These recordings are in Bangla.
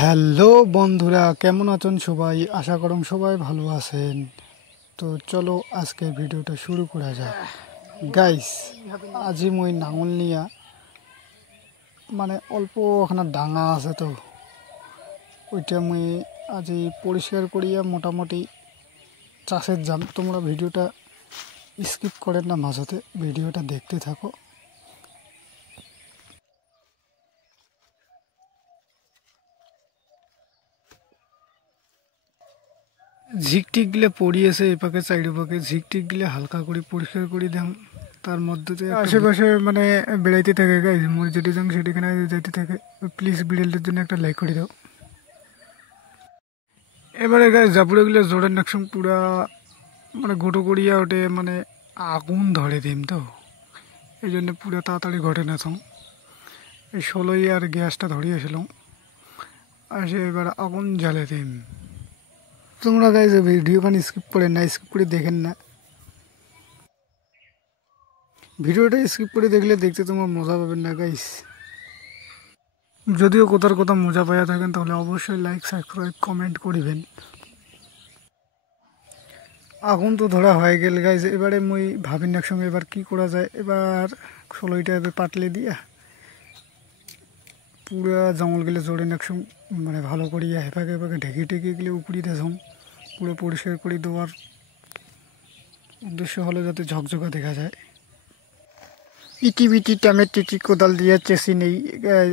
হ্যালো বন্ধুরা, কেমন আছেন সবাই? আশা করুন সবাই ভালো আছেন। তো চলো আজকে ভিডিওটা শুরু করা যাক। গাইস, আজি মই নাঙল নিয়া অল্প ওখানে ডাঙা আছে, তো ওইটা মই আজি পরিষ্কার করিয়া মোটামুটি চাষের যাম। তোমরা ভিডিওটা স্কিপ করেন না, মাঝাতে ভিডিওটা দেখতে থাকো। ঝিকটিকগুলো পড়িয়েছে এপাকে চারিপাকে, ঝিকটিকগুলো হালকা করে পরিষ্কার করে দাম। তার মধ্যে আশেপাশে বেড়াইতে থাকে গাইজ, মোর যেটি যাং সেটিখানে যাইতে থাকে। প্লিজ ভিডিওটার জন্য একটা লাইক করে দাও। এবারে গাইজ জাপুড়েগুলো জোরের নাকসম পুরা গোটো করিয়া ওটে আগুন ধরে দিম, তো এই জন্য পুরা তাড়াতাড়ি ঘটে না। এই ষোলোই আর গ্যাসটা ধরিয়েছিলাম, আর সে এবার আগুন জ্বালে দিম। তোমরা গাইজ ভিডিও স্কিপ করে না, স্কিপ করে দেখেন না। ভিডিওটা স্কিপ করে দেখলে দেখতে তোমার মজা পাবেন না গাইস। যদিও কোথার কথা মজা পাইয়া থাকেন তাহলে অবশ্যই লাইক, সাবস্ক্রাইব, কমেন্ট করিবেন। আগুন তো ধরা হয়ে গেল গাইজ। এবারে মই ভাবিন একসঙ্গে এবার কি করা যায়। এবার ষোলোইটা এবার পাতলে দিয়া পুরা জঙ্গল গেলে জোরে একসঙ্গে ভালো করিয়া হেপাকে হেপাকে ঢেকে ঢেকে গেলে উপরি দেছং পুরো পরিষ্কার করে দেওয়ার উদ্দেশ্য হলো যাতে ঝকঝকা দেখা যায়। ইটিবিটি টামেটিটি কোদাল দিয়ে চেষি নেই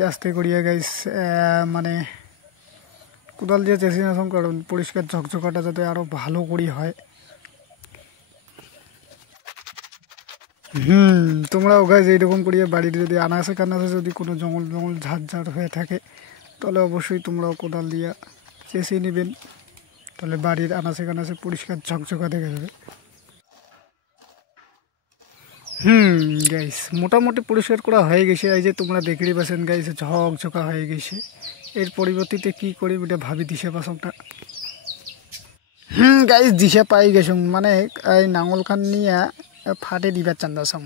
আস্তে করিয়া গাইস, কোদাল দিয়ে চেষি না, কারণ পরিষ্কার ঝকঝকাটা যাতে আরো ভালো করি হয়। তোমরাও গাইস এইরকম করিয়া বাড়ির যদি আনাচে কানাচে যদি কোনো জঙ্গল জঙ্গল ঝাড় হয়ে থাকে তাহলে অবশ্যই তোমরাও কোদাল দিয়া চেষে নেবেন, তাহলে বাড়ির আনাচে কানাচে পরিষ্কার ঝকঝকা দেখা যাবে। গাইস মোটামুটি পরিষ্কার করা হয়ে গেছে। এই যে তোমরা দেখেই পাচ্ছেন গাইস, ঝকঝকা হয়ে গেছে। এর পরিবর্তিতে কি করি এটা ভাবি দিশা পাসংটা। গাইস দিশা পাই গেছ, এই নাঙল খান নিয়ে ফাটে দিবার চান্দাসং।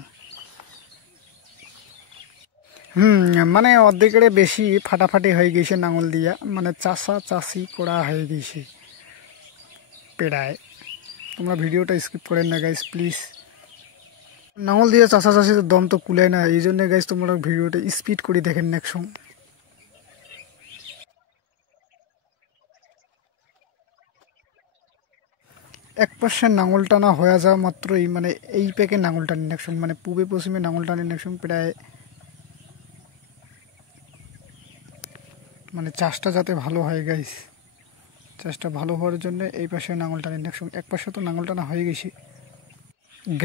অর্ধেকের বেশি ফাটাফাটি হয়ে গেছে নাঙল দিয়া, চাষা চাষি করা হয়ে গেছে প্রায়। তোমরা ভিডিওটা স্কিপ করেন না গাইস প্লিজ। নাঙল দিয়ে চাষা চাষি দম তো কুলায় না, এই জন্য গাইস তোমরা ভিডিওটা স্পিড করে দেখেন নেক্সট। 1% নাঙল টানা হয়ে যাওয়া মাত্রই এই প্যাকে নাঙল টানি নেক্সট, পূবে পশ্চিমে নাঙল টানি নেক্সট প্রায় চাষটা যাতে ভালো হয় গাইস। চাষটা ভালো হওয়ার জন্য এই পাশে নাঙল টানি নেক্সট। 1% তো নাঙল টানা হয়ে গেছে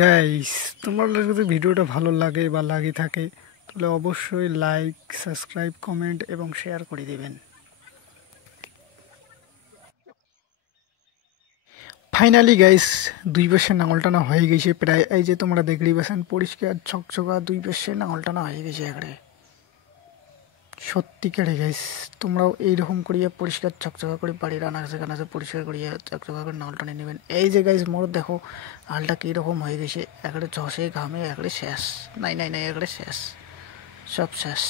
গাইস। তোমার যদি ভিডিওটা ভালো লাগে বা লাগে থাকে তাহলে অবশ্যই লাইক, সাবস্ক্রাইব, কমেন্ট এবং শেয়ার করে দেবেন। ফাইনালি গাইস 2% নাঙল টানা হয়ে গেছে প্রায়। এই যে তোমরা দেখলেই পাচ্ছেন পরিষ্কার ঝকঝকা 2% নাঙল টানা হয়ে গেছে এখানে। সত্যিকারে গাইস তোমরাও এইরকম করিয়া পরিষ্কার ঝকঝকা করে বাড়ির আনাচে কানাচে পরিষ্কার করিয়া ঝকঝকা করে নাঙল টানে নেবেন। এই যে গাইস মোর দেখো হালটা কীরকম হয়ে গেছে, একেবারে ঝসে ঘামে একেবারে শেষ। নাই নাই নাই একেবারে শেষ, সব শেষ।